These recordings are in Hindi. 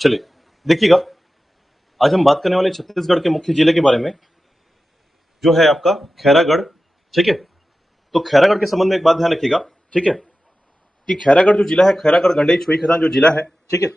चलिए देखिएगा, आज हम बात करने वाले छत्तीसगढ़ के मुख्य जिले के बारे में, जो है आपका खैरागढ़। ठीक है, तो खैरागढ़ के संबंध में एक बात ध्यान रखिएगा, ठीक है, कि खैरागढ़ जो जिला है, खैरागढ़ गंडई छुई खदान जो जिला है, ठीक है,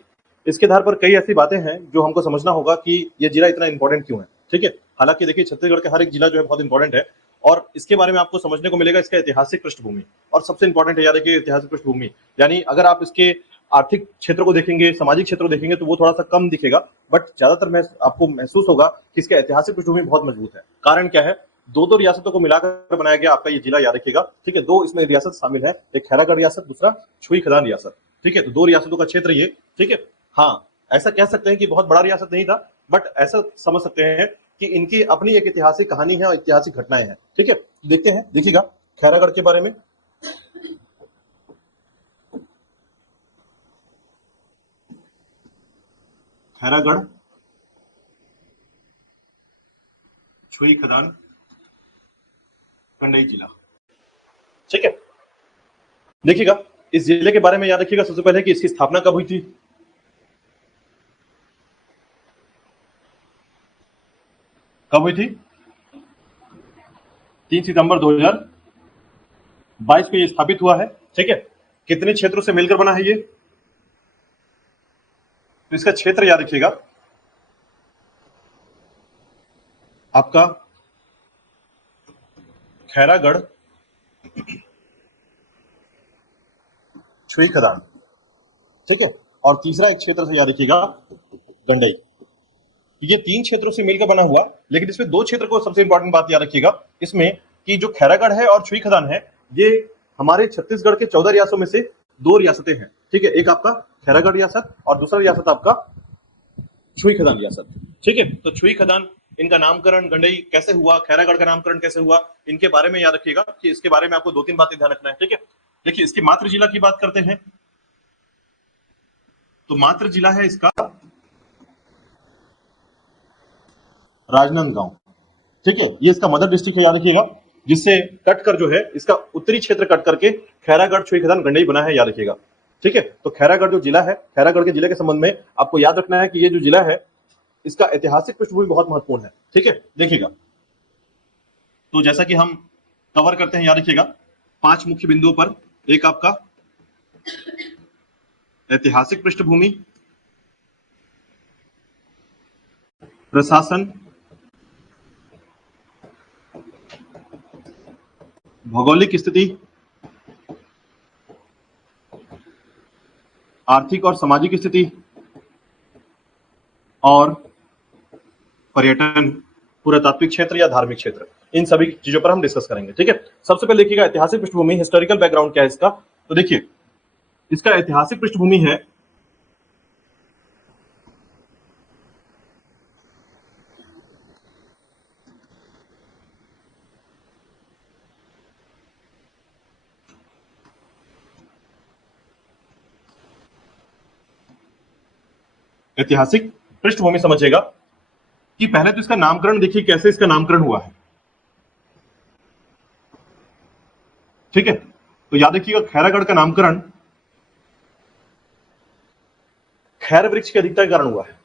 इसके आधार पर कई ऐसी बातें हैं जो हमको समझना होगा कि ये जिला इतना इंपॉर्टेंट क्यों है। ठीक है, हालांकि देखिए छत्तीसगढ़ का हर एक जिला जो है बहुत इंपॉर्टेंट है और इसके बारे में आपको समझने को मिलेगा इसका ऐतिहासिक पृष्ठभूमि, और सबसे इंपॉर्टेंट है यार देखिए ऐतिहासिक पृष्ठभूमि, यानी अगर आप इसके आर्थिक क्षेत्र को देखेंगे, सामाजिक क्षेत्र को देखेंगे तो वो थोड़ा सा कम दिखेगा, बट ज्यादातर आपको महसूस होगा कि इसका ऐतिहासिक पृष्ठभूमि बहुत मजबूत है। कारण क्या है, दो रियासतों को मिलाकर बनाया गया आपका ये जिला, याद रखिएगा। ठीक है, दो इसमें रियासत शामिल है, एक खैरागढ़ रियासत, दूसरा छुई खदान रियासत। ठीक है, तो दो रियासतों का क्षेत्र ये। ठीक है, हाँ, ऐसा कह सकते हैं कि बहुत बड़ा रियासत नहीं था, बट ऐसा समझ सकते हैं कि इनकी अपनी एक ऐतिहासिक कहानी है और ऐतिहासिक घटनाएं हैं। ठीक है, देखते हैं, देखिएगा खैरागढ़ के बारे में। खैरागढ़ छुई खदान कंडई जिला। ठीक है, देखिएगा इस जिले के बारे में याद रखिएगा सबसे पहले कि इसकी स्थापना कब हुई थी। कब हुई थी? 3 सितंबर 2022 को ये स्थापित हुआ है। ठीक है, कितने क्षेत्रों से मिलकर बना है ये, तो इसका क्षेत्र याद रखिएगा आपका खैरागढ़ छुई खदान। ठीक है, और तीसरा एक क्षेत्र से याद रखिएगा गंडई। ये 3 क्षेत्रों से मिलकर बना हुआ, लेकिन इसमें 2 क्षेत्र को सबसे इंपॉर्टेंट बात याद रखिएगा इसमें कि जो खैरागढ़ है और छुई खदान है, ये हमारे छत्तीसगढ़ के 14 रियासतों में से 2 रियासतें हैं। ठीक है, एक आपका खैरागढ़ रियासत और दूसरा रियासत आपका छुई खदान रियासत। ठीक है, तो छुई खदान इनका नामकरण गंडई कैसे हुआ, खैरागढ़ का नामकरण कैसे हुआ, इनके बारे में याद रखिएगा कि इसके बारे में आपको 2-3 बातें ध्यान रखना है। ठीक है, देखिए इसकी मातृ जिला की बात करते हैं, तो मातृ जिला है इसका राजनांदगांव। ठीक है, ये इसका मदर डिस्ट्रिक्ट है, याद रखिएगा, जिससे कट कर जो है इसका उत्तरी क्षेत्र कट करके खैरागढ़ छुई खदान गंडई बना है, याद रखिएगा। ठीक है, तो खैरागढ़ जो जिला है, खैरागढ़ के जिले के संबंध में आपको याद रखना है कि ये जो जिला है इसका ऐतिहासिक पृष्ठभूमि बहुत महत्वपूर्ण है। ठीक है, देखिएगा, तो जैसा कि हम कवर करते हैं, याद रखिएगा 5 मुख्य बिंदुओं पर। एक आपका ऐतिहासिक पृष्ठभूमि, प्रशासन, भौगोलिक स्थिति, आर्थिक और सामाजिक स्थिति, और पर्यटन, पुरातात्विक क्षेत्र या धार्मिक क्षेत्र, इन सभी चीजों पर हम डिस्कस करेंगे। ठीक है, सबसे पहले देखिएगा ऐतिहासिक पृष्ठभूमि, हिस्टोरिकल बैकग्राउंड क्या है इसका, तो देखिए इसका ऐतिहासिक पृष्ठभूमि है ऐतिहासिक पृष्ठभूमि समझिएगा कि पहले तो इसका नामकरण देखिए कैसे इसका नामकरण हुआ है। ठीक है, तो याद रखिएगा खैरागढ़ का नामकरण खैर वृक्ष की अधिकता के कारण हुआ है।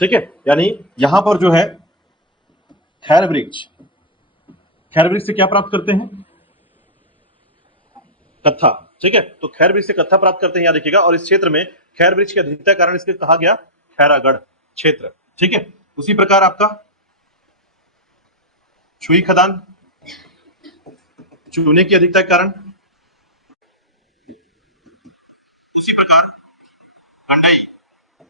ठीक है, यानी यहां पर जो है खैर वृक्ष से क्या प्राप्त करते हैं, कत्था। ठीक है, तो खैर वृक्ष से कत्था प्राप्त करते हैं, याद रखिएगा, और इस क्षेत्र में खैर वृक्ष की अधिकता के कारण इसके कहा गया खैरागढ़ क्षेत्र। ठीक है, उसी प्रकार आपका छुई खदान, चूने की अधिकता के कारण, उसी प्रकार गंडई,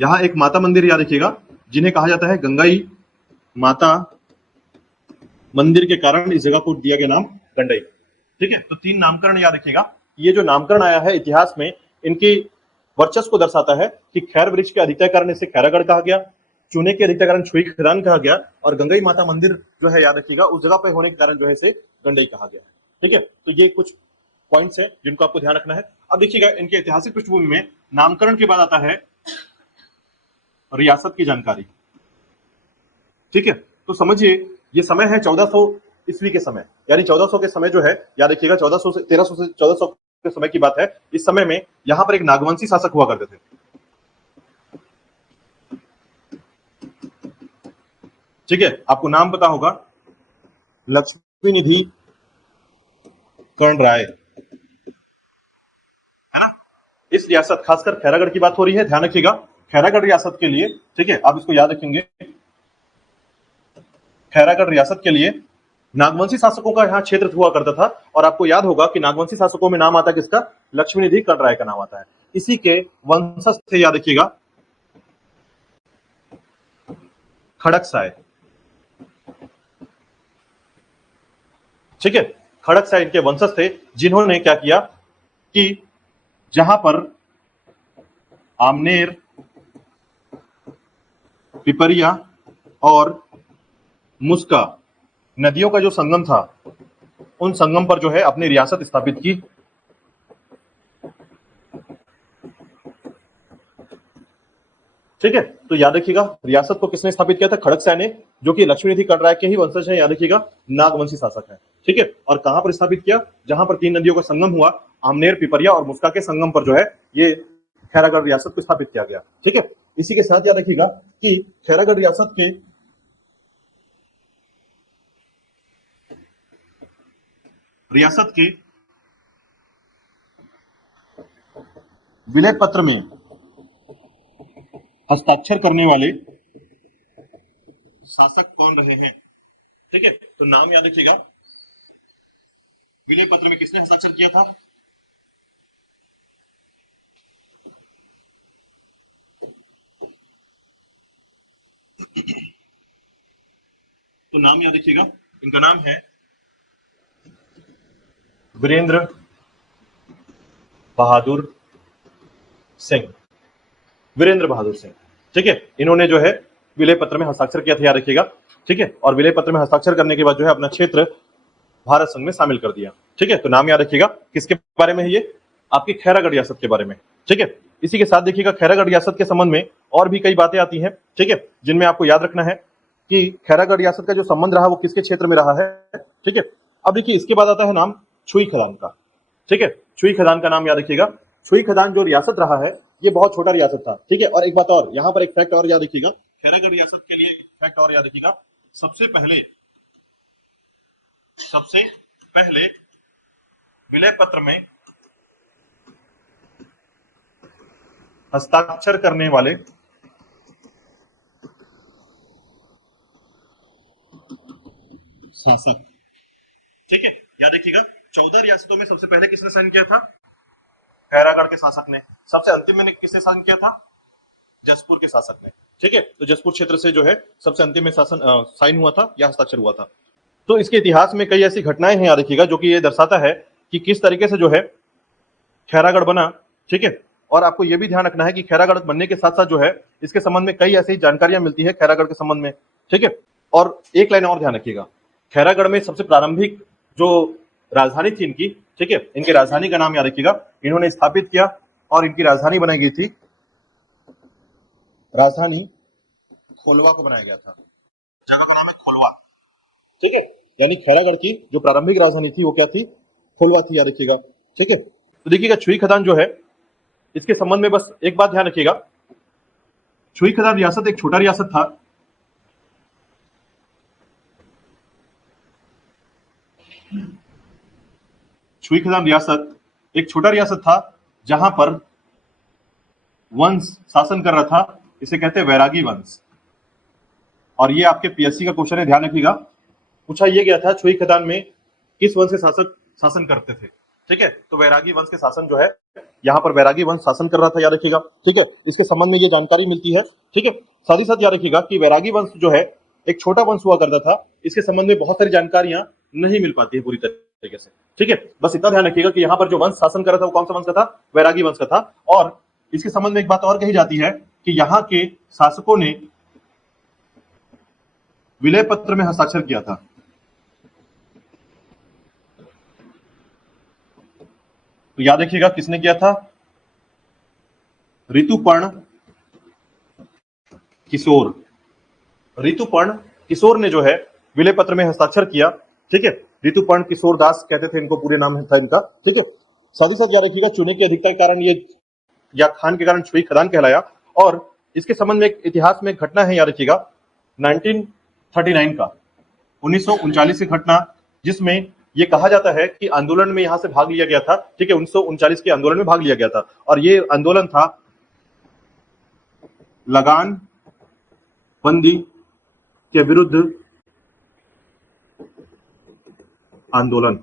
यहां एक माता मंदिर याद रखिएगा जिन्हें कहा जाता है गंगाई माता मंदिर के कारण इस जगह को दिया गया नाम गंडई। ठीक है, तो 3 नामकरण याद रखिएगा। ये जो नामकरण आया है इतिहास में इनकी वर्चस्व को दर्शाता है कि खैर वृक्ष की अधिकता के कारण इसे खैरागढ़ कहा गया, चूने की अधिकता के कारण छुई खदान कहा गया, और गंगई माता मंदिर जो है याद रखिएगा उस जगह पर होने के कारण जो है इसे गंडई कहा गया है। ठीक है, तो ये कुछ पॉइंट्स हैं जिनको आपको ध्यान रखना है। अब देखिएगा इनके ऐतिहासिक पृष्ठभूमि में नामकरण के बाद आता है रियासत की जानकारी। ठीक है, तो समझिए ये समय है 1400 ईस्वी के समय, यानी 1400 के समय जो है याद रखिएगा 1300 से 1400 के समय की बात है। इस समय में यहां पर एक नागवंशी शासक हुआ करते थे। ठीक है, आपको नाम पता होगा लक्ष्मी निधि कर्ण राय, है ना। इस रियासत, खासकर खैरागढ़ की बात हो रही है, ध्यान रखिएगा। खैरागढ़ रियासत के लिए, ठीक है, आप इसको याद रखेंगे, खैरागढ़ रियासत के लिए नागवंशी शासकों का यहाँ क्षेत्र हुआ करता था। और आपको याद होगा कि नागवंशी शासकों में नाम आता है किसका? लक्ष्मी निधि कर्ण राय का नाम आता है। इसी के वंशज थे, याद रखिएगा, खड़कसाय। ठीक है, खड़कसाय इनके वंशज थे, जिन्होंने क्या किया कि जहां पर आमनेर, पिपरिया और मुस्का नदियों का जो संगम था, उन संगम पर जो है अपनी रियासत स्थापित की। ठीक है, तो याद रखिएगा रियासत को किसने स्थापित किया था? खड़कसाय ने, जो कि लक्ष्मी निधि कर्ण राय के ही वंशज है, याद रखिएगा, नागवंशी शासक है। ठीक है, और कहां पर स्थापित किया? जहां पर तीन नदियों का संगम हुआ, आमनेर, पिपरिया और मुस्का के संगम पर जो है ये खैरागढ़ रियासत को स्थापित किया गया। ठीक है, इसी के साथ याद रखिएगा कि खैरागढ़ रियासत के विलय पत्र में हस्ताक्षर करने वाले शासक कौन रहे हैं? ठीक है, तो नाम याद रखिएगा। विलय पत्र में किसने हस्ताक्षर किया था? तो नाम याद रखिएगा, इनका नाम है वीरेंद्र बहादुर सिंह। वीरेंद्र बहादुर सिंह, ठीक है, इन्होंने जो है विलय पत्र में हस्ताक्षर किया था, याद रखिएगा। ठीक है, और विलय पत्र में हस्ताक्षर करने के बाद जो है अपना क्षेत्र भारत संघ में शामिल कर दिया। ठीक है, तो नाम याद रखिएगा, किसके बारे में है ये? आपकी खैरागढ़ रियासत के बारे में। ठीक है, इसी के साथ देखिएगा खैरागढ़ रियासत के संबंध में और भी कई बातें आती हैं, ठीक है, जिनमें आपको याद रखना है कि खैरागढ़ रियासत का जो संबंध रहा वो किसके क्षेत्र में रहा है। ठीक है, अब देखिए इसके बाद आता है नाम छुई खदान का। ठीक है, छुई खदान का नाम याद रखिएगा। छुई खदान जो रियासत रहा है, ये बहुत छोटा रियासत था। ठीक है, और एक बात और, यहां पर एक फैक्ट और याद रखिएगा, खैरागढ़ रियासत के लिए फैक्ट और याद रखिएगा, सबसे पहले विलय पत्र में हस्ताक्षर करने वाले शासक। ठीक है, याद रखिएगा 14 रियासतों में सबसे पहले किसने साइन किया था? खैरागढ़ के शासक ने। सबसे अंतिम में किसने साइन किया था? जसपुर के शासक ने। ठीक है, तो जसपुर क्षेत्र से जो है सबसे अंतिम में शासन साइन हुआ था या हस्ताक्षर हुआ था। तो इसके इतिहास में कई ऐसी घटनाएं हैं, याद रखिएगा, जो कि ये दर्शाता है कि किस तरीके से जो है खैरागढ़ बना। ठीक है, और आपको यह भी ध्यान रखना है कि खैरागढ़ बनने के साथ साथ जो है इसके संबंध में कई ऐसी जानकारियां मिलती है खैरागढ़ के संबंध में। ठीक है, और एक लाइन और ध्यान रखिएगा, खैरागढ़ में सबसे प्रारंभिक जो राजधानी थी इनकी, ठीक है, इनकी राजधानी का नाम याद रखिएगा, इन्होंने स्थापित किया और इनकी राजधानी बनाई गई थी, राजधानी खोलवा को बनाया गया था। जगह का नाम है खोलवा। ठीक है, यानी खैरागढ़ की जो प्रारंभिक राजधानी थी वो क्या थी? खोलवा थी, याद रखिएगा। ठीक है, तो देखिएगा छुई खदान जो है, इसके संबंध में बस एक बात ध्यान रखिएगा, छुई खदान रियासत एक छोटा रियासत था। छुई खदान रियासत एक छोटा रियासत था जहां पर वंश शासन कर रहा था, इसे कहते हैं वैरागी वंश। और ये आपके पीएससी का क्वेश्चन है, ध्यान रखिएगा, पूछा यह गया था छुई खदान में किस वंश के शासक शासन करते थे। ठीक है, तो वैरागी वंश के शासन जो है, यहाँ पर वैरागी वंश शासन कर रहा था, याद रखिएगा। ठीक है, इसके संबंध में ये जानकारी मिलती है। ठीक है, साथ ही साथ याद रखिएगा कि वैरागी वंश जो है एक छोटा वंश हुआ करता था, इसके संबंध में बहुत सारी जानकारियां नहीं मिल पाती है पूरी तरीके से। ठीक है, बस इतना ध्यान रखिएगा कि यहाँ पर जो वंश शासन कर रहा था वो कौन सा वंश का था? वैरागी वंश का था। और इसके संबंध में एक बात और कही जाती है कि यहाँ के शासकों ने विलय पत्र में हस्ताक्षर किया था। तो याद रखिएगा किसने किया था? ऋतुपर्ण किशोर। ऋतुपर्ण किशोर ने जो है विलय पत्र में हस्ताक्षर किया। ठीक है, ऋतुपर्ण किशोर दास कहते थे इनको, पूरे नाम था इनका। ठीक है, साथ ही साथ याद रखिएगा चूने की अधिकता के कारण ये, या खान के कारण छुई खदान कहलाया। और इसके संबंध में एक इतिहास में एक घटना है, याद रखिएगा, 39 का 1939 की घटना, जिसमें ये कहा जाता है कि आंदोलन में यहां से भाग लिया गया था। ठीक है, 1939 के आंदोलन में भाग लिया गया था और ये आंदोलन था लगान बंदी के विरुद्ध आंदोलन।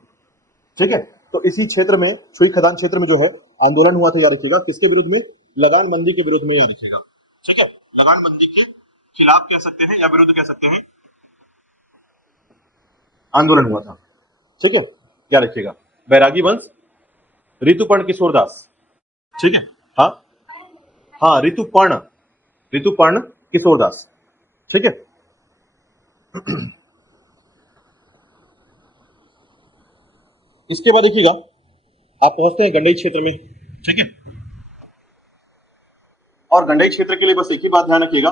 ठीक है, तो इसी क्षेत्र में, सुई खदान क्षेत्र में जो है आंदोलन हुआ था, याद रखिएगा, किसके विरुद्ध में? लगान बंदी के विरुद्ध में, याद रखिएगा। ठीक है, लगान बंदी के खिलाफ कह सकते हैं या विरुद्ध कह सकते हैं, आंदोलन हुआ था। ठीक है, याद रखिएगा। बैरागी वंश, ऋतुपर्ण किशोरदास। ठीक है, हाँ हाँ, ऋतुपर्ण किशोरदास। ठीक है, इसके बाद देखिएगा आप पहुंचते हैं गंडई क्षेत्र में। ठीक है, और गंडई क्षेत्र के लिए बस एक ही बात ध्यान रखिएगा,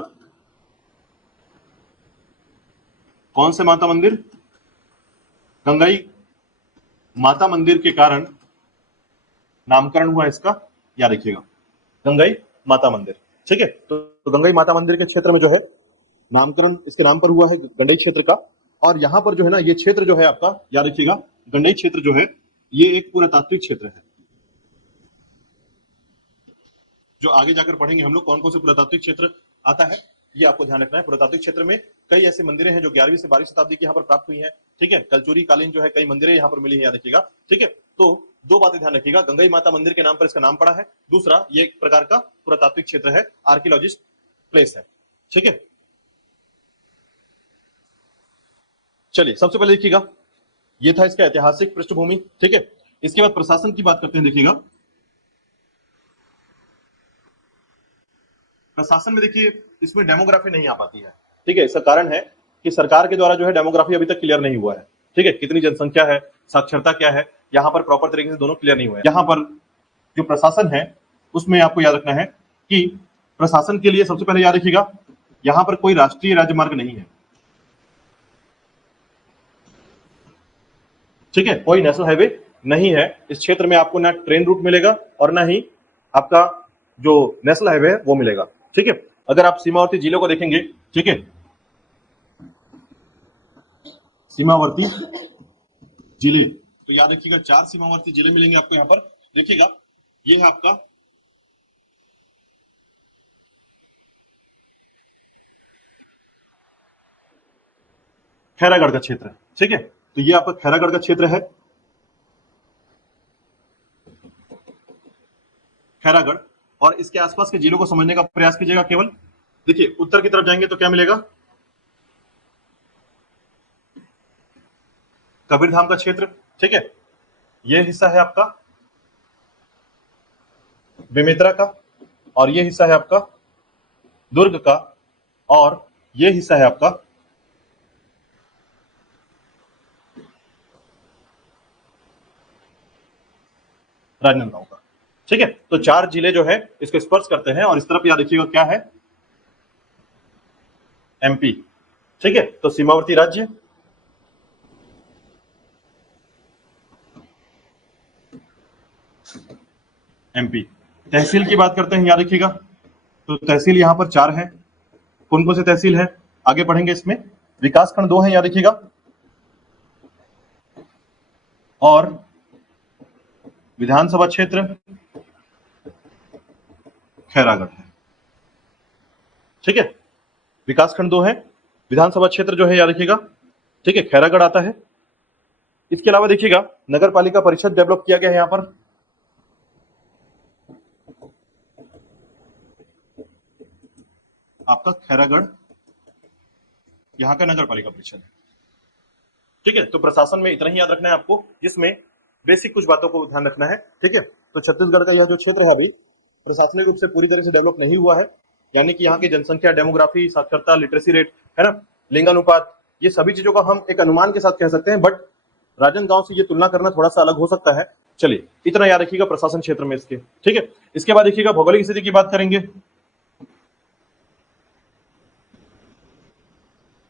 कौन से माता मंदिर? गंगाई माता मंदिर के कारण नामकरण हुआ इसका, याद रखिएगा, गंगाई माता मंदिर। ठीक है, तो गंगाई माता मंदिर के क्षेत्र में जो है नामकरण इसके नाम पर हुआ है, गंडई क्षेत्र का। और यहां पर जो है ना, ये क्षेत्र जो है आपका, याद रखिएगा, गंडई क्षेत्र जो है ये एक पुरातात्विक क्षेत्र है। जो आगे जाकर पढ़ेंगे हम लोग कौन कौन से पुरातात्विक क्षेत्र आता है, ये आपको ध्यान रखना है। पुरातात्विक क्षेत्र में कई ऐसे मंदिरें हैं जो 11वीं से 12वीं शताब्दी की यहाँ पर प्राप्त हुई हैं। ठीक है, कलचुरी कालीन जो है कई मंदिरें यहाँ पर मिली है, याद रखिएगा। ठीक है, तो दो बातें ध्यान रखिएगा, गंगाई माता मंदिर के नाम पर इसका नाम पड़ा है, दूसरा ये एक प्रकार का पुरातात्विक क्षेत्र है, आर्कियोलॉजिस्ट प्लेस है। ठीक है, चलिए सबसे पहले देखिएगा, ये था इसका ऐतिहासिक पृष्ठभूमि। ठीक है, इसके बाद प्रशासन की बात करते हैं। देखिएगा, प्रशासन में देखिए इसमें डेमोग्राफी नहीं आ पाती है। ठीक है, इसका कारण है कि सरकार के द्वारा जो है डेमोग्राफी अभी तक क्लियर नहीं हुआ है। ठीक है, कितनी जनसंख्या है, साक्षरता क्या है, यहाँ पर प्रॉपर तरीके से दोनों क्लियर नहीं हुए हैं। यहाँ पर जो प्रशासन है उसमें आपको याद रखना है कि प्रशासन के लिए सबसे पहले याद रखिएगा, यहाँ पर कोई राष्ट्रीय राजमार्ग नहीं है। ठीक है, कोई नेशनल हाईवे नहीं है इस क्षेत्र में, आपको ना ट्रेन रूट मिलेगा और ना ही आपका जो नेशनल हाईवे है वो मिलेगा। ठीक है, अगर आप सीमावर्ती जिलों को देखेंगे, ठीक है, सीमावर्ती जिले, तो याद रखिएगा 4 सीमावर्ती जिले मिलेंगे आपको यहाँ पर। देखिएगा, ये है आपका खैरागढ़ का क्षेत्र। ठीक है, तो ये आपका खैरागढ़ का क्षेत्र है, खैरागढ़। और इसके आसपास के जिलों को समझने का प्रयास कीजिएगा केवल। देखिए, उत्तर की तरफ जाएंगे तो क्या मिलेगा? कबीरधाम का क्षेत्र। ठीक है, ये हिस्सा है आपका बेमेतरा का, और ये हिस्सा है आपका दुर्ग का, और ये हिस्सा है आपका राजनांदगांव का। ठीक है, तो 4 जिले जो है इसको स्पर्श करते हैं, और इस तरफ याद रखिएगा क्या है? एमपी। ठीक है, तो सीमावर्ती राज्य, एमपी। तहसील की बात करते हैं, याद रखिएगा, तो तहसील यहां पर 4 है। कौन कौन से तहसील है आगे पढ़ेंगे इसमें। विकासखंड 2 है, याद रखिएगा, और विधानसभा क्षेत्र खैरागढ़ है। ठीक है, विकासखंड 2 है, विधानसभा क्षेत्र जो है याद रखिएगा, ठीक है, खैरागढ़ आता है। इसके अलावा देखिएगा नगर पालिका परिषद डेवलप किया गया है यहां पर, आपका खैरागढ़ यहां का नगर पालिका परिषद है। ठीक है, तो प्रशासन में इतना ही याद रखना है आपको, जिसमें बेसिक कुछ बातों को ध्यान रखना है। ठीक है, तो छत्तीसगढ़ का यह जो क्षेत्र है अभी प्रशासनिक रूप से पूरी तरह से डेवलप नहीं हुआ है, यानी कि यहाँ की जनसंख्या, डेमोग्राफी, साक्षरता, लिटरेसी रेट, है ना, लिंगानुपात, ये सभी चीजों का हम एक अनुमान के साथ कह सकते हैं, बट राजनांदगांव से ये तुलना करना थोड़ा सा अलग हो सकता है। चलिए, इतना याद रखिएगा प्रशासन क्षेत्र में इसके। ठीक है, इसके बाद देखिएगा भौगोलिक स्थिति की बात करेंगे।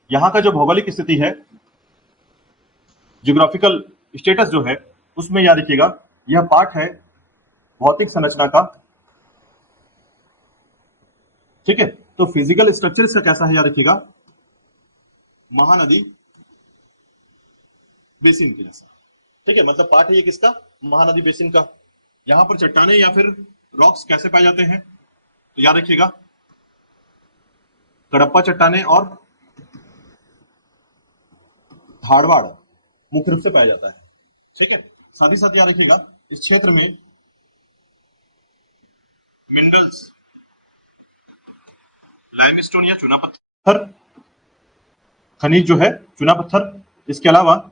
यहाँ का जो भौगोलिक स्थिति है, जियोग्राफिकल स्टेटस जो है, उसमें याद रखिएगा यह पार्ट है भौतिक संरचना का। ठीक है, तो फिजिकल स्ट्रक्चर इसका कैसा है याद रखिएगा, महानदी बेसिन के जैसा। ठीक है, मतलब पार्ट है ये किसका, महानदी बेसिन का। यहां पर चट्टाने या फिर रॉक्स कैसे पाए जाते हैं, तो याद रखिएगा कडप्पा चट्टाने और धारवाड़ मुख्य रूप से पाया जाता है। ठीक है, साथ ही साथ याद रखिएगा इस क्षेत्र में मिनरल्स, लाइमस्टोन या चूना पत्थर खनिज जो है चूना पत्थर, इसके अलावा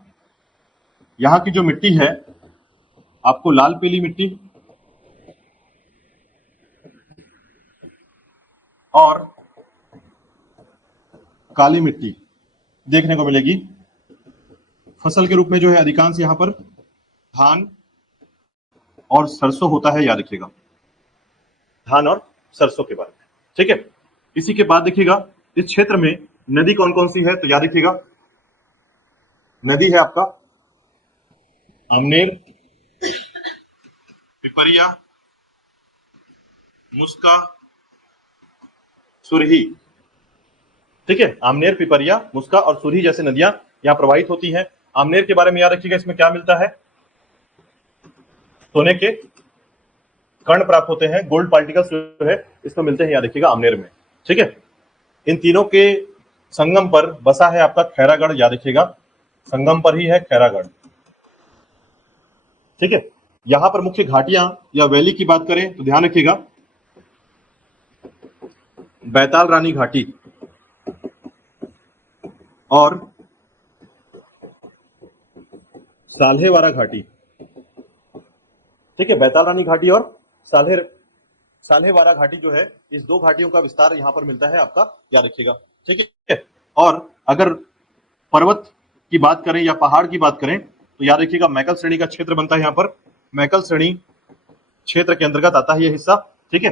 यहाँ की जो मिट्टी है आपको लाल पीली मिट्टी और काली मिट्टी देखने को मिलेगी। फसल के रूप में जो है अधिकांश यहाँ पर धान और सरसों होता है, याद रखिएगा धान और सरसों के बारे में। ठीक है, इसी के बाद देखिएगा इस क्षेत्र में नदी कौन कौन सी है, तो याद रखिएगा नदी है आपका आमनेर, पिपरिया, मुस्का, सुरही। ठीक है, आमनेर, पिपरिया, मुस्का और सुरही जैसे नदियां यहां प्रवाहित होती हैं। आमनेर के बारे में याद रखिएगा इसमें क्या मिलता है, सोने के कण प्राप्त होते हैं, गोल्ड पार्टिकल्स जो है इसमें मिलते हैं, याद रखिएगा आमनेर में। ठीक है, इन तीनों के संगम पर बसा है आपका खैरागढ़, याद रखिएगा संगम पर ही है खैरागढ़। ठीक है, यहां पर मुख्य घाटियां या वैली की बात करें तो ध्यान रखिएगा बैताल रानी घाटी और साल्हेवारा घाटी। ठीक है, बैताल रानी घाटी और साल्हेवारा घाटी जो है, इस दो घाटियों का विस्तार यहां पर मिलता है आपका, याद रखिएगा। ठीक है, और अगर पर्वत की बात करें या पहाड़ की बात करें तो याद रखिएगा मैकल श्रेणी का क्षेत्र बनता है, यहाँ पर मैकल श्रेणी क्षेत्र के अंतर्गत आता है ये हिस्सा। ठीक है,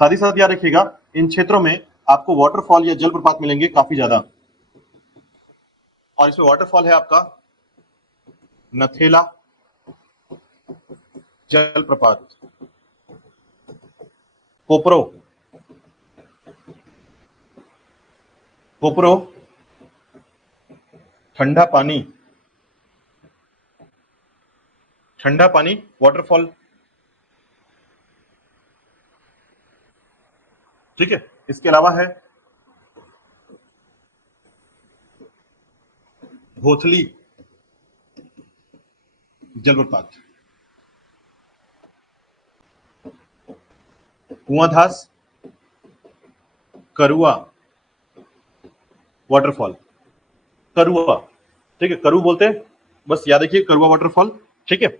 साथ ही साथ याद रखिएगा इन क्षेत्रों में आपको वाटरफॉल या जलप्रपात मिलेंगे काफी ज्यादा, और इसमें वाटरफॉल है आपका नथेला जलप्रपात, कोपरो ठंडा पानी वाटरफॉल। ठीक है, इसके अलावा है भोथली जलप्रपात, कुआंधास करुआ वाटरफॉल, करुआ। ठीक है, करु बोलते हैं, बस याद रखिए करुआ वाटरफॉल। ठीक है,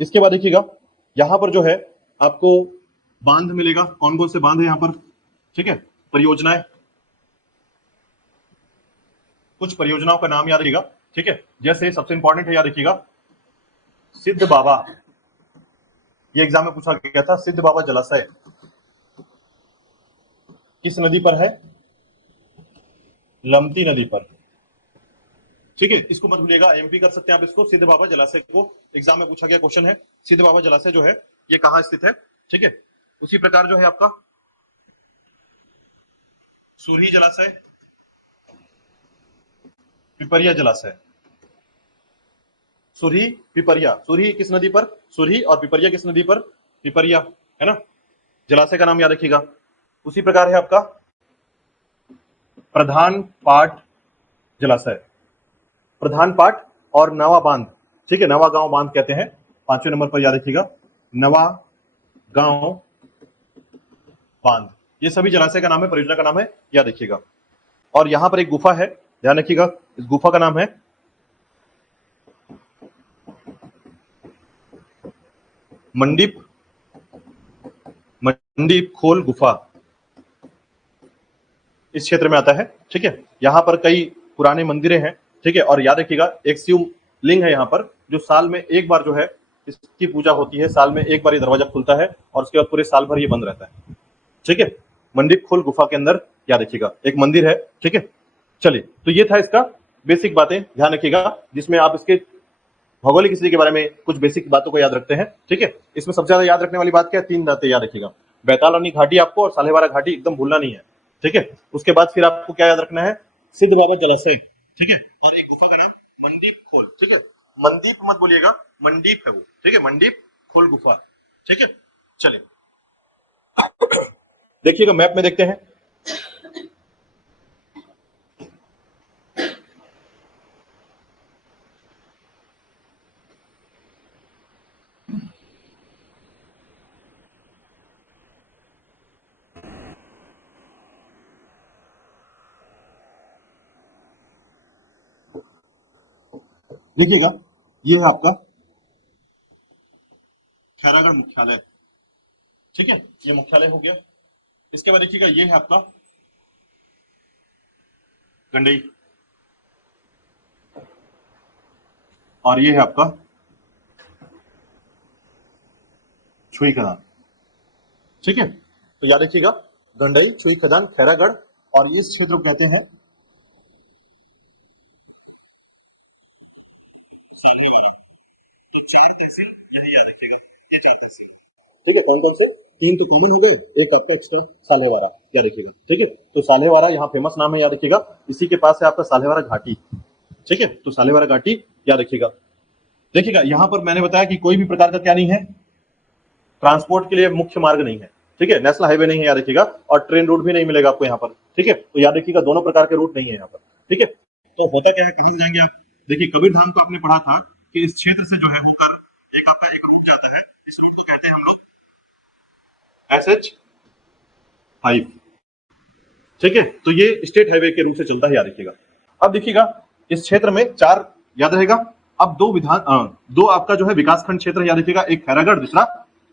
इसके बाद देखिएगा यहां पर जो है आपको बांध मिलेगा, कौन कौन से बांध है यहां पर। ठीक है, परियोजनाएं, कुछ परियोजनाओं का नाम याद रखिएगा। ठीक है, जैसे सबसे इंपॉर्टेंट है, याद रखिएगा सिद्ध बाबा, ये एग्जाम में पूछा गया था, सिद्ध बाबा जलाशय किस नदी पर है, लमती नदी पर। ठीक है, इसको मत भूलिएगा, एमपी कर सकते हैं आप इसको। सिद्ध बाबा जलाशय को एग्जाम में पूछा गया क्वेश्चन है, सिद्ध बाबा जलाशय जो है ये कहां स्थित है। ठीक है, उसी प्रकार जो है आपका सुरही जलाशय, पिपरिया जलाशय, सुरही पिपरिया, सुरही किस नदी पर, सुरही, और पिपरिया किस नदी पर, पिपरिया, है ना, जलाशय का नाम याद रखिएगा। उसी प्रकार है आपका प्रधान पाट जलाशय, प्रधान पाट और नवा बांध। ठीक है, नवा गांव बांध कहते हैं, 5वें नंबर पर याद रखिएगा नवा गांव बांध, ये सभी जलाशय का नाम है, परियोजना का नाम है, याद रखिएगा। और यहां पर एक गुफा है, ध्यान रखिएगा, इस गुफा का नाम है मंडीप खोल गुफा, इस क्षेत्र में आता है। ठीक है, यहां पर कई पुराने मंदिरें हैं। ठीक है, और याद रखिएगा एक शिव लिंग है यहाँ पर, जो साल में एक बार जो है इसकी पूजा होती है, साल में एक बार ये दरवाजा खुलता है और उसके बाद पूरे साल भर ये बंद रहता है। ठीक है, मंडीप खोल गुफा के अंदर याद रखिएगा एक मंदिर है। ठीक है, चलिए, तो ये था इसका बेसिक बातें, ध्यान रखिएगा, जिसमें आप इसके भौगोलिक स्थिति के बारे में कुछ बेसिक बातों को याद रखते हैं। ठीक है, इसमें सबसे ज्यादा याद रखने वाली बात क्या है, 3 बातें याद रखिएगा, बैताल रानी घाटी आपको और साल्हेवारा घाटी एकदम भूलना नहीं है। ठीक है, उसके बाद फिर आपको क्या याद रखना है, सिद्ध बाबा जलाशय, ठीक है, और एक गुफा का नाम मंडीप खोल, ठीक है, मंदीप मत बोलिएगा, मंडीप है वो, ठीक है, मंडीप खोल गुफा, ठीक है। चलिए देखिएगा मैप में देखते हैं। देखिएगा ये है आपका खैरागढ़ मुख्यालय, ठीक है, ये मुख्यालय हो गया। इसके बाद देखिएगा ये है आपका गंडई, और ये है आपका छुई खदान, ठीक है। तो याद रखिएगा गंडई, छुई खदान, खैरागढ़, और इस क्षेत्र को कहते हैं साल्हेवारा। तो चार तहसील यही याद रखिएगा, ये चार तहसील, ठीक है। कौन कौन से? तीन तो कॉमन हो गए, एक आपका एक्स्ट्रा साल्हेवारा, याद रखिएगा, ठीक है। तो साल्हेवारा यहाँ फेमस नाम है, याद रखिएगा। इसी के पास है आपका साल्हेवारा घाटी, ठीक है। तो साल्हेवारा घाटी याद रखिएगा। देखिएगा यहाँ पर मैंने बताया कि कोई भी प्रकार का क्या नहीं है, ट्रांसपोर्ट के लिए मुख्य मार्ग नहीं है, ठीक है, नेशनल हाईवे नहीं है, याद रखिएगा, और ट्रेन रूट भी नहीं मिलेगा आपको यहाँ पर, ठीक है। तो याद रखिएगा दोनों प्रकार के रूट नहीं है यहाँ पर, ठीक है। तो होता क्या है, कहीं जाएंगे आप, देखिए कबीर धाम को आपने पढ़ा था कि इस क्षेत्र से जो है होकर एक आपका एक रूट जाता है, इस रूट को कहते हैं हम लोग SH5, ठीक है। तो ये स्टेट हाईवे के रूप से चलता है, याद रखिएगा। अब देखिएगा इस क्षेत्र में चार, याद रहेगा। अब दो आपका जो है विकासखंड क्षेत्र, याद रखिएगा, एक खैरागढ़, दूसरा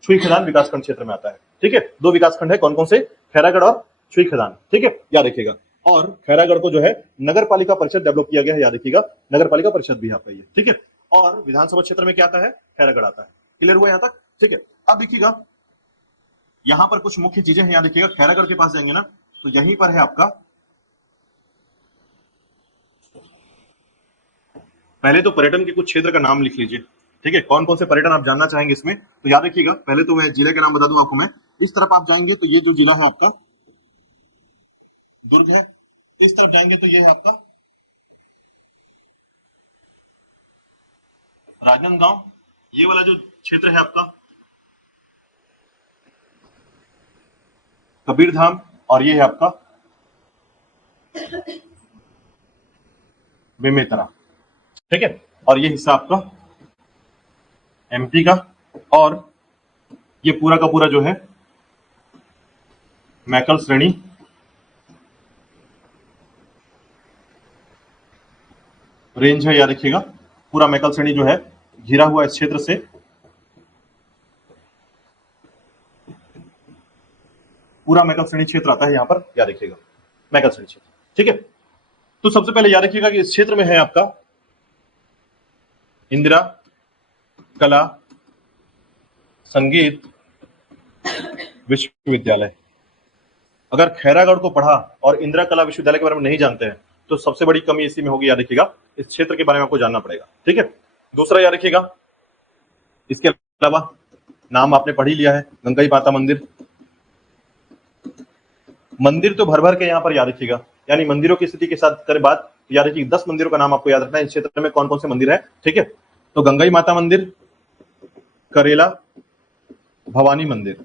छुई खदान विकासखंड क्षेत्र में आता है, ठीक है। दो विकासखंड है, कौन कौन से? खैरागढ़ और छुई खदान, ठीक है, याद रखिएगा। और खैरागढ़ को जो है नगर पालिका परिषद डेवलप किया गया है, याद रखिएगा, नगर पालिका परिषद भी आपका ये, ठीक है। और विधानसभा क्षेत्र में क्या आता है? खैरागढ़ आता है। क्लियर हुआ यहाँ तक? ठीक है। अब देखिएगा यहां पर कुछ मुख्य चीजें हैं, याद रखिएगा। खैरागढ़ के पास जाएंगे ना, तो यहीं पर है आपका, पहले तो पर्यटन के कुछ क्षेत्र का नाम लिख लीजिए, ठीक है। कौन कौन से पर्यटन आप जानना चाहेंगे इसमें, तो याद रखिएगा। पहले तो मैं जिले के नाम बता दूं आपको मैं, इस तरफ आप जाएंगे तो ये जो जिला है आपका दुर्ग है, इस तरफ जाएंगे तो ये है आपका राजनांदगांव, ये वाला जो क्षेत्र है आपका कबीरधाम, और ये है आपका बेमेतरा, ठीक है। और ये हिस्सा आपका MP का, और ये पूरा का पूरा जो है मैकल श्रेणी रेंज है, याद रखिएगा। पूरा मैकल श्रेणी जो है घिरा हुआ इस क्षेत्र से, पूरा मैकल श्रेणी क्षेत्र आता है यहाँ पर, याद रखिएगा, मैकल श्रेणी क्षेत्र, ठीक है। तो सबसे पहले याद रखिएगा कि इस क्षेत्र में है आपका इंदिरा कला संगीत विश्वविद्यालय। अगर खैरागढ़ को पढ़ा और इंदिरा कला विश्वविद्यालय के बारे में नहीं जानते हैं तो सबसे बड़ी कमी इसी में होगी, याद रखिएगा। इस क्षेत्र के बारे में आपको जानना पड़ेगा, ठीक है। दूसरा याद रखिएगा, इसके अलावा नाम आपने पढ़ ही लिया है, गंगाई माता मंदिर। मंदिर तो भर भर के यहाँ पर याद रखिएगा, यानी मंदिरों की स्थिति के साथ करें बात, याद रखिए 10 मंदिरों का नाम आपको याद रखना है इस क्षेत्र में कौन कौन से मंदिर है, ठीक है। तो गंगाई माता मंदिर, करेला भवानी मंदिर,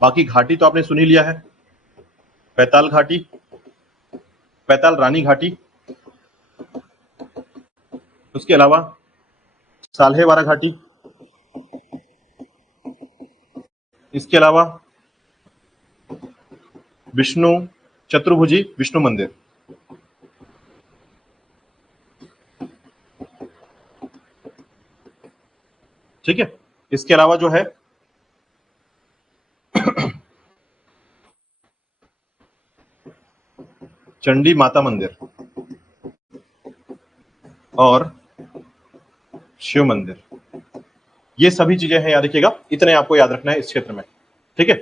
बाकी घाटी तो आपने सुन ही लिया है, पैताल घाटी, पैताल रानी घाटी, उसके अलावा साल्हेवारा घाटी, इसके अलावा विष्णु चतुर्भुजी विष्णु मंदिर, ठीक है। इसके अलावा जो है चंडी माता मंदिर और शिव मंदिर, ये सभी चीजें हैं, याद रखिएगा। इतने आपको याद रखना है इस क्षेत्र में, ठीक है।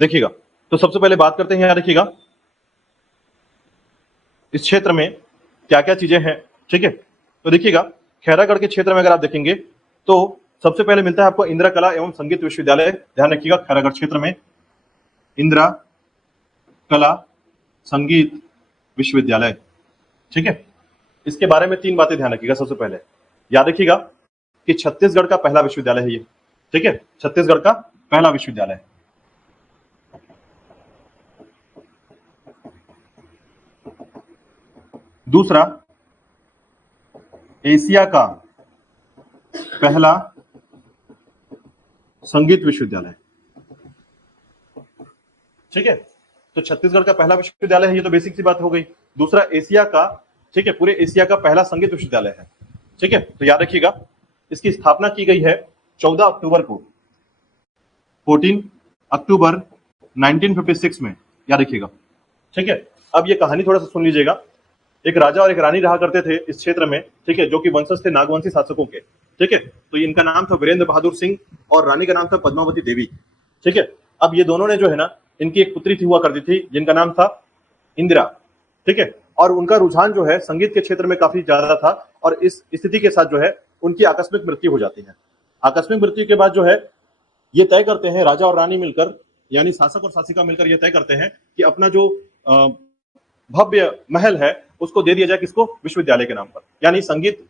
देखिएगा तो सबसे पहले बात करते हैं, याद रखिएगा, इस क्षेत्र में क्या क्या चीजें हैं, ठीक है। तो देखिएगा खैरागढ़ के क्षेत्र में अगर आप देखेंगे तो सबसे पहले मिलता है आपको इंदिरा कला एवं संगीत विश्वविद्यालय। ध्यान रखिएगा खैरागढ़ क्षेत्र में इंदिरा कला संगीत विश्वविद्यालय। ठीक है, इसके बारे में 3 बातें ध्यान रखिएगा। सबसे पहले याद रखिएगा कि छत्तीसगढ़ का पहला विश्वविद्यालय है ये। ठीक है, छत्तीसगढ़ का पहला विश्वविद्यालय। दूसरा, एशिया का पहला संगीत विश्वविद्यालय। ठीक है, तो छत्तीसगढ़ का पहला विश्वविद्यालय है, ये तो बेसिक सी बात हो गई। दूसरा, एशिया का, ठीक है, पूरे एशिया का पहला संगीत विश्वविद्यालय है। ठीक है, तो याद रखिएगा इसकी स्थापना की गई है 14 अक्टूबर को, 14 अक्टूबर 1956 में। याद रखिएगा। ठीक है, अब ये कहानी थोड़ा सा सुन लीजिएगा। एक राजा और एक रानी रहा करते थे इस क्षेत्र में, ठीक है, जो कि वंशज थे नागवंशी शासकों के। ठीक है, तो इनका नाम था वीरेंद्र बहादुर सिंह और रानी का नाम था पद्मावती देवी। ठीक है, अब ये दोनों ने जो है ना, इनकी एक पुत्री थी हुआ करती थी जिनका नाम था इंदिरा। ठीक है, और उनका रुझान जो है संगीत के क्षेत्र में काफी ज्यादा था, और इस स्थिति के साथ जो है उनकी आकस्मिक मृत्यु हो जाती है। आकस्मिक मृत्यु के बाद जो है ये तय करते हैं, राजा और रानी मिलकर, यानी शासक और शासिका मिलकर ये तय करते हैं कि अपना जो भव्य महल है उसको दे दिया जाए, किसको? विश्वविद्यालय के नाम पर। यानी संगीत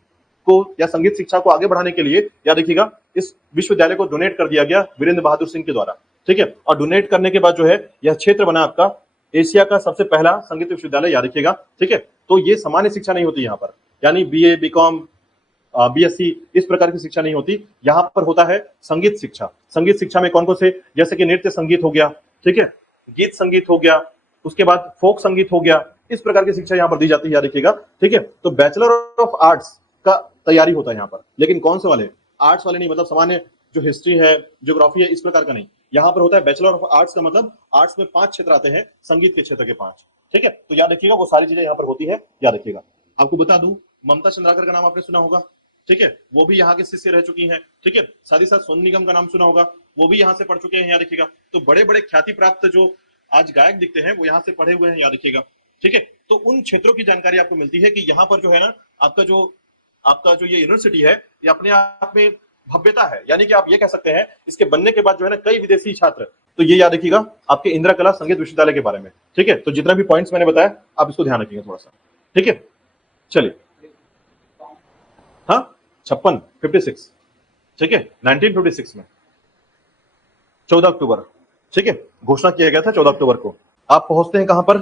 को या संगीत शिक्षा को आगे बढ़ाने के लिए, याद रखिएगा, इस विश्वविद्यालय को डोनेट कर दिया गया वीरेंद्र बहादुर सिंह के द्वारा। ठीक है, और डोनेट करने के बाद जो है यह क्षेत्र बना आपका एशिया का सबसे पहला संगीत विश्वविद्यालय। याद रखिएगा। ठीक है, तो ये सामान्य शिक्षा नहीं होती यहाँ पर, यानी बीए, बीकॉम, बीएससी, इस प्रकार की शिक्षा नहीं होती। यहाँ पर होता है संगीत शिक्षा। संगीत शिक्षा में कौन कौन से, जैसे कि नृत्य संगीत हो गया, ठीक है, गीत संगीत हो गया, उसके बाद फोक संगीत हो गया, इस प्रकार की शिक्षा यहाँ पर दी जाती है। याद रखिएगा। ठीक है, तो बैचलर ऑफ आर्ट्स का तैयारी होता है यहाँ पर, लेकिन कौन से वाले? आर्ट्स वाले नहीं, मतलब सामान्य जो हिस्ट्री है, ज्योग्राफी है, इस प्रकार का नहीं। यहाँ पर होता है बैचलर ऑफ आर्ट्स का मतलब आर्ट्स में 5 क्षेत्र आते हैं, संगीत के क्षेत्र के 5। ठीक है, तो याद रखिएगा वो सारी चीजें यहाँ पर होती है। याद रखिएगा। आपको बता दूं, ममता चंद्राकर का नाम आपने सुना होगा। ठीक है, वो भी यहाँ के शिष्य रह चुकी हैं। ठीक है, साथ ही साथ सोनू निगम का नाम सुना होगा, वो भी यहाँ से पढ़ चुके हैं। याद रखिएगा। तो बड़े बड़े ख्याति प्राप्त जो आज गायक दिखते हैं वो यहाँ से पढ़े हुए हैं। याद रखिएगा। ठीक है, तो उन क्षेत्रों की जानकारी आपको मिलती है कि यहाँ पर जो है ना, आपका जो ये यूनिवर्सिटी है, ये अपने आप में भव्यता है। यानी कि आप ये कह सकते हैं इसके बनने के बाद जो है ना कई विदेशी छात्र। तो ये याद रखिएगा आपके इंदिरा कला संगीत विश्वविद्यालय के बारे में। ठीक है, तो जितना भी पॉइंट्स मैंने बताया आप इसको ध्यान रखिएगा थोड़ा सा। ठीक है, चलिए। हाँ, 56, 56। ठीक है, 1956 में 14 अक्टूबर, ठीक है, घोषणा किया गया था 14 अक्टूबर को। आप पहुंचते हैं कहां पर?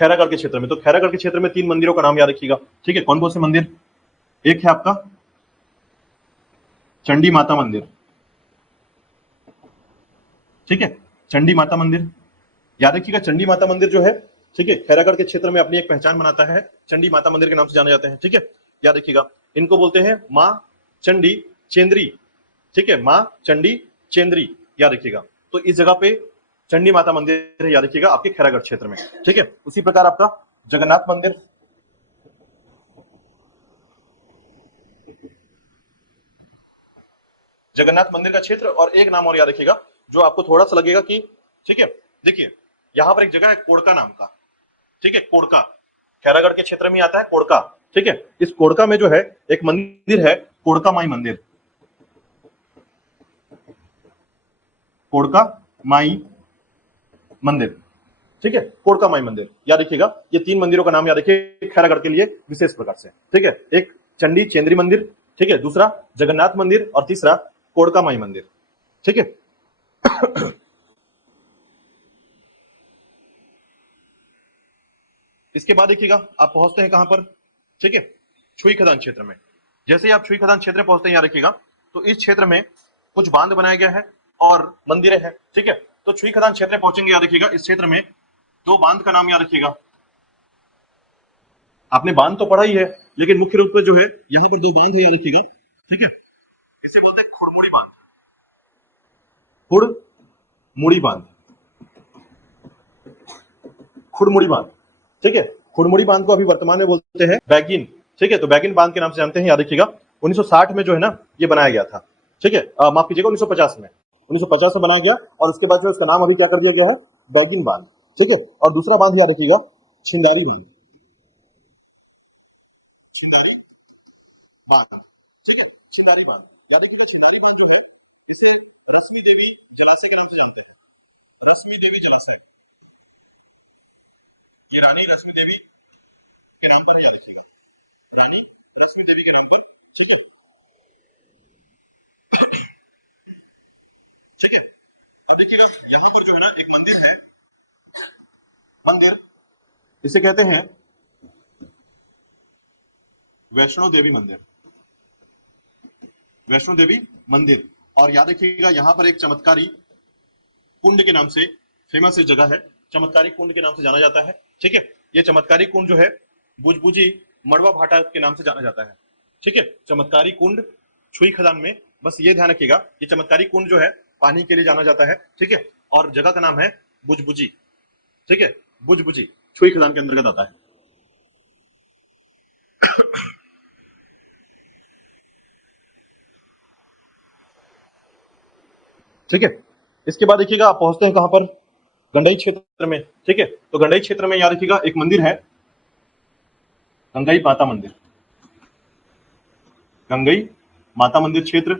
खैरागढ़ के क्षेत्र में। तो खैरागढ़ के क्षेत्र में 3 मंदिरों का नाम याद रखिएगा। ठीक है, कौन कौन से मंदिर? एक है आपका चंडी माता मंदिर। ठीक है, चंडी माता मंदिर याद रखिएगा। चंडी माता मंदिर जो है, ठीक है, खैरागढ़ के क्षेत्र में अपनी एक पहचान बनाता है, चंडी माता मंदिर के नाम से जाने जाते हैं। ठीक है, याद रखिएगा। इनको बोलते हैं माँ चंडी चेंद्री। ठीक है, माँ चंडी चेंद्री, याद रखिएगा। तो इस जगह पे चंडी माता मंदिर है, याद रखिएगा, आपके खैरागढ़ क्षेत्र में। ठीक है, उसी प्रकार आपका जगन्नाथ मंदिर, जगन्नाथ मंदिर का क्षेत्र। और एक नाम और याद रखिएगा जो आपको थोड़ा सा लगेगा कि, ठीक है, देखिए यहां पर एक जगह है कोड़का नाम का। ठीक है, कोड़का खैरागढ़ के क्षेत्र में आता है, कोड़का। ठीक है, इस कोड़का में जो है एक मंदिर है, कोड़का माई मंदिर। कोड़का माई मंदिर, ठीक है, कोड़का माई मंदिर, याद रखिएगा। ये 3 मंदिरों का नाम याद रखिए खैरागढ़ के लिए विशेष प्रकार से। ठीक है, एक चंडी चेंद्री मंदिर, ठीक है, दूसरा जगन्नाथ मंदिर, और तीसरा कोड़का माई मंदिर। ठीक है, इसके बाद देखिएगा आप पहुंचते हैं कहां पर? ठीक है, छुई खदान क्षेत्र में। जैसे ही आप छुई खदान क्षेत्र में पहुंचते हैं, याद रखिएगा, तो इस क्षेत्र में कुछ बांध बनाया गया है और मंदिरें हैं। ठीक है, तो छुई खदान क्षेत्र में पहुंचेंगे, याद रखिएगा, इस क्षेत्र में 2 बांध का नाम याद रखिएगा। आपने बांध तो पढ़ा ही है, लेकिन मुख्य रूप से जो है यहाँ पर 2 बांध है, याद रखिएगा। ठीक है, इसे बोलते हैं खुड़मुड़ी बांध। खुड़मुड़ी बांध, खुड़मुड़ी बांध। ठीक है, खुड़मुड़ी बांध को अभी वर्तमान में बोलते हैं बैगिन। ठीक है, तो बैगिन बांध के नाम से जानते हैं, याद रखिएगा। 1960 में जो है ना ये बनाया गया था। ठीक है, माफ कीजिएगा, 1950 में, 1950 में बनाया गया, और उसके बाद जो इसका नाम अभी क्या कर दिया गया है? बैगिन बांध। ठीक है, और दूसरा बांध याद रखिएगा, छिंदारी बांध। छिंदारी बांध, ठीक है, छिंदारी बांध, याद रखिएगा। छिंदारी बांध जो है इसे रश्मि देवी जलाशय के नाम से जानते हैं, रश्मि देवी जलाशय। ये रानी रश्मि देवी के नाम पर याद रखिएगा, रानी रश्मि देवी के नाम पर। ठीक है, ठीक है। अब देखिएगा यहाँ पर जो है ना एक मंदिर है, मंदिर इसे कहते हैं वैष्णो देवी मंदिर, वैष्णो देवी मंदिर। और याद रखिएगा यहाँ पर एक चमत्कारी कुंड के नाम से फेमस इस जगह है, चमत्कारी कुंड के नाम से जाना जाता है। ठीक है, ये चमत्कारी कुंड जो है बुजबुजी मड़वा भाटा के नाम से जाना जाता है। ठीक है, चमत्कारी कुंड छुई खदान में, बस ये ध्यान रखिएगा, ये चमत्कारी कुंड जो है पानी के लिए जाना जाता है। ठीक है, और जगह का नाम है बुजबुजी। ठीक है, बुजबुजी छुई खदान के अंतर्गत आता है। ठीक है, इसके बाद देखिएगा आप पहुंचते हैं कहां पर, गंडई क्षेत्र में। ठीक है, तो गंडई क्षेत्र में याद रखिएगा एक मंदिर है, गंगई माता मंदिर, गंगई माता मंदिर क्षेत्र।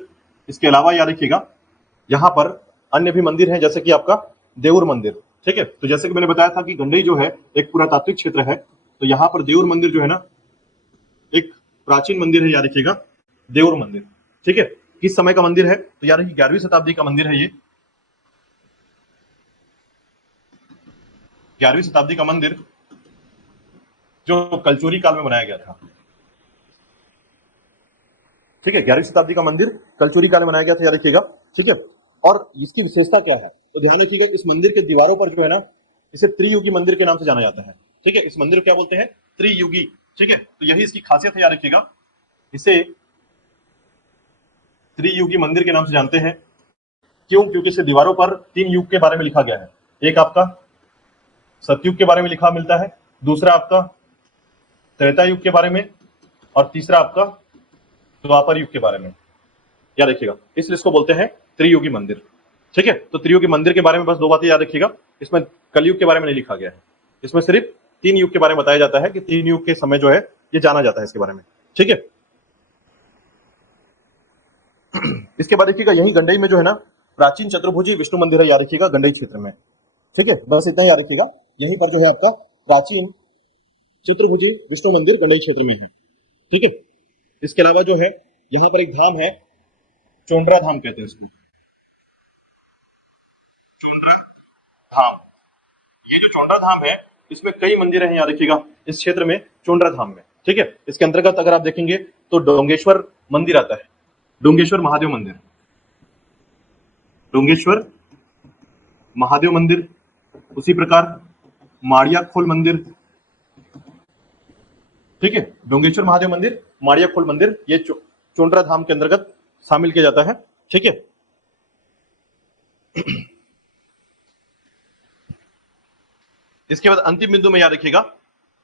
इसके अलावा याद रखिएगा यहाँ पर अन्य भी मंदिर हैं, जैसे कि आपका देउर मंदिर। ठीक है, तो जैसे कि मैंने बताया था कि गंडई जो है एक पुरातात्विक क्षेत्र है, तो यहाँ पर देउर मंदिर जो है ना एक प्राचीन मंदिर है, याद रखिएगा देउर मंदिर। ठीक है, किस समय का मंदिर है, तो याद रखिए 11वीं शताब्दी का मंदिर है ये, 11वीं शताब्दी का मंदिर जो कलचुरी काल में बनाया गया था। ठीक है, 11वीं शताब्दी का मंदिर कलचुरी काल में बनाया गया था, याद रखिएगा। ठीक है, और इसकी विशेषता क्या है, तो ध्यान रखिएगा इस मंदिर के दीवारों पर जो है ना इसे त्रियुगी मंदिर के नाम से जाना जाता है। ठीक है, इस मंदिर को क्या बोलते हैं, त्रियुगी। ठीक है, तो यही इसकी खासियत है, याद रखिएगा इसे त्रियुगी मंदिर के नाम से जानते हैं। क्यों, क्योंकि इसके दीवारों पर 3 युग के बारे में लिखा गया है। एक आपका सतयुग के बारे में लिखा मिलता है, दूसरा आपका त्रेता युग के बारे में, और तीसरा आपका द्वापर युग के बारे में। याद रखिएगा, इसलिए इसको बोलते हैं त्रियुगी मंदिर। ठीक है, तो त्रियुगी मंदिर के बारे में बस 2 बातें याद रखिएगा, इसमें कलयुग के बारे में नहीं लिखा गया है, इसमें सिर्फ 3 युग के बारे में बताया जाता है कि 3 युग के समय जो है ये जाना जाता है इसके बारे में। ठीक है, इसके बाद देखिएगा यही गंडई में जो है ना प्राचीन चतुर्भुजी विष्णु मंदिर है, याद रखिएगा गंडई क्षेत्र में। ठीक है, बस इतना याद रखिएगा, यहीं पर जो है आपका प्राचीन चतुर्भुजी विष्णु मंदिर गंडई क्षेत्र में है। ठीक है, इसके अलावा जो है यहाँ पर एक धाम है, चोंड्रा धाम कहते हैं इसको, चोंड्रा धाम। ये जो चोंड्रा धाम है इसमें कई मंदिर हैं, याद रखिएगा इस क्षेत्र में चोंड्रा धाम में। ठीक है, इसके अंतर्गत अगर आप देखेंगे तो डोंगेश्वर मंदिर आता है, डोंगेश्वर महादेव मंदिर, डोंगेश्वर महादेव मंदिर, उसी प्रकार माड़िया खोल मंदिर। ठीक है, डोंगेश्वर महादेव मंदिर, माड़िया खोल मंदिर, ये चोंड्रा धाम के अंतर्गत शामिल किया जाता है। ठीक है, इसके बाद अंतिम बिंदु में याद रखिएगा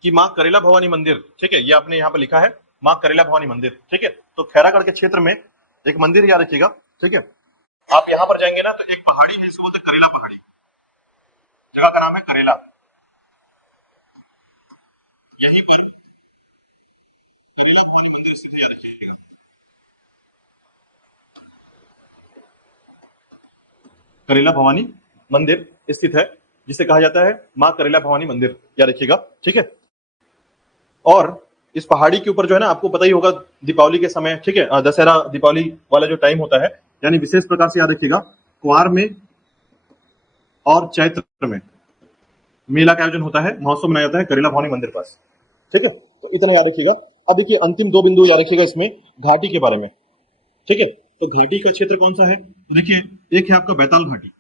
कि मां करेला भवानी मंदिर। ठीक है, ये आपने यहाँ पर लिखा है मां करेला भवानी मंदिर। ठीक है, तो खैरागढ़ के क्षेत्र में एक मंदिर याद रखिएगा। ठीक है, आप यहाँ पर जाएंगे ना तो एक पहाड़ी है, इसको बोलते करेला पहाड़ी, जगह का नाम है करेला। यहीं पर मंदिर स्थित है, याद रखिएगा। करेला भवानी मंदिर स्थित है, जिसे कहा जाता है मां करेला भवानी मंदिर, याद रखिएगा। ठीक है, और इस पहाड़ी के ऊपर जो है ना आपको पता ही होगा दीपावली के समय, ठीक है, दशहरा दीपावली वाला जो टाइम होता है, यानी विशेष प्रकार से याद रखिएगा कुआर में और चैत्र में मेला का आयोजन होता है, महोत्सव मनाया जाता है करेला भवानी मंदिर पास। ठीक है, तो इतना याद रखिएगा। अब देखिए अंतिम 2 बिंदु याद रखिएगा इसमें घाटी के बारे में। ठीक है, तो घाटी का क्षेत्र कौन सा है, तो देखिए एक है आपका बैताल घाटी,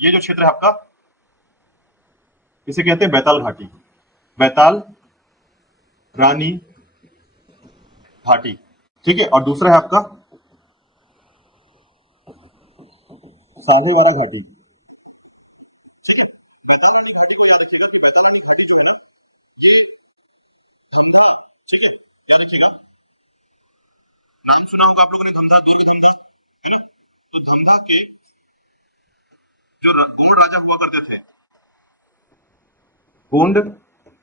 ये जो क्षेत्र है आपका इसे कहते हैं बैताल घाटी, बैताल रानी घाटी। ठीक है, और दूसरा है आपका साहेवाड़ा घाटी। ठीक है, बैताल रानी घाटी को याद रखिएगा कि बैताल रानी घाटी जो है ना ये धमधा, ठीक है, याद रखिएगा नाम सुना होगा आप लोगों ने धमधा, दुर्ग धमधा, है ना, तो धमधा के जो गोंड राजा हुआ करते थे, गोंड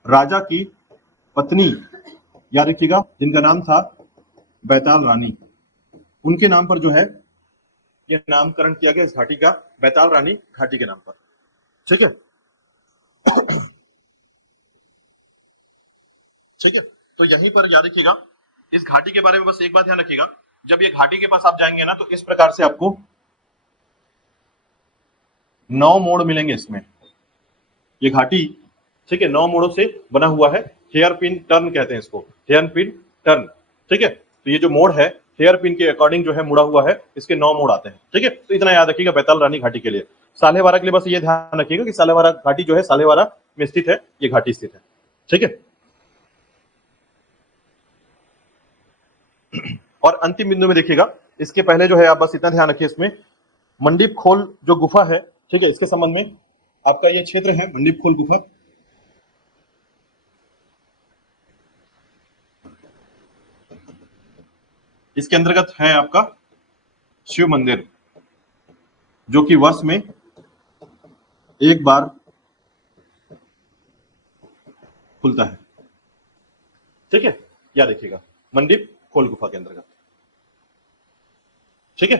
राजा की पत्नी याद रखिएगा जिनका नाम था बैताल रानी, उनके नाम पर जो है यह नामकरण किया गया इस घाटी का, बैताल रानी घाटी के नाम पर। ठीक है, ठीक है। तो यहीं पर याद रखिएगा, इस घाटी के बारे में बस एक बात ध्यान रखिएगा, जब ये घाटी के पास आप जाएंगे ना तो इस प्रकार से आपको 9 मोड़ मिलेंगे इसमें। ये घाटी, ठीक है, 9 मोड़ों से बना हुआ है, हेयर पिन टर्न कहते हैं इसको, हेयर पिन टर्न। ठीक है, तो ये जो मोड़ है हेयर पिन के अकॉर्डिंग जो है मुड़ा हुआ है, इसके 9 मोड़ आते हैं। ठीक है, तो इतना याद रखिएगा बैताल रानी घाटी के लिए। सालेवारा के लिए बस ये ध्यान रखिएगा कि सालेवारा घाटी जो है सालेवारा में स्थित है, ये घाटी स्थित है। ठीक है, और अंतिम बिंदु में देखिएगा, इसके पहले जो है आप बस इतना ध्यान रखिए, इसमें मंडीप खोल जो गुफा है, ठीक है, इसके संबंध में आपका ये क्षेत्र है मंडीप खोल गुफा। इसके अंतर्गत है आपका शिव मंदिर, जो कि वर्ष में एक बार खुलता है। ठीक है, याद रखिएगा, मंडीप खोल गुफा के अंतर्गत। ठीक है।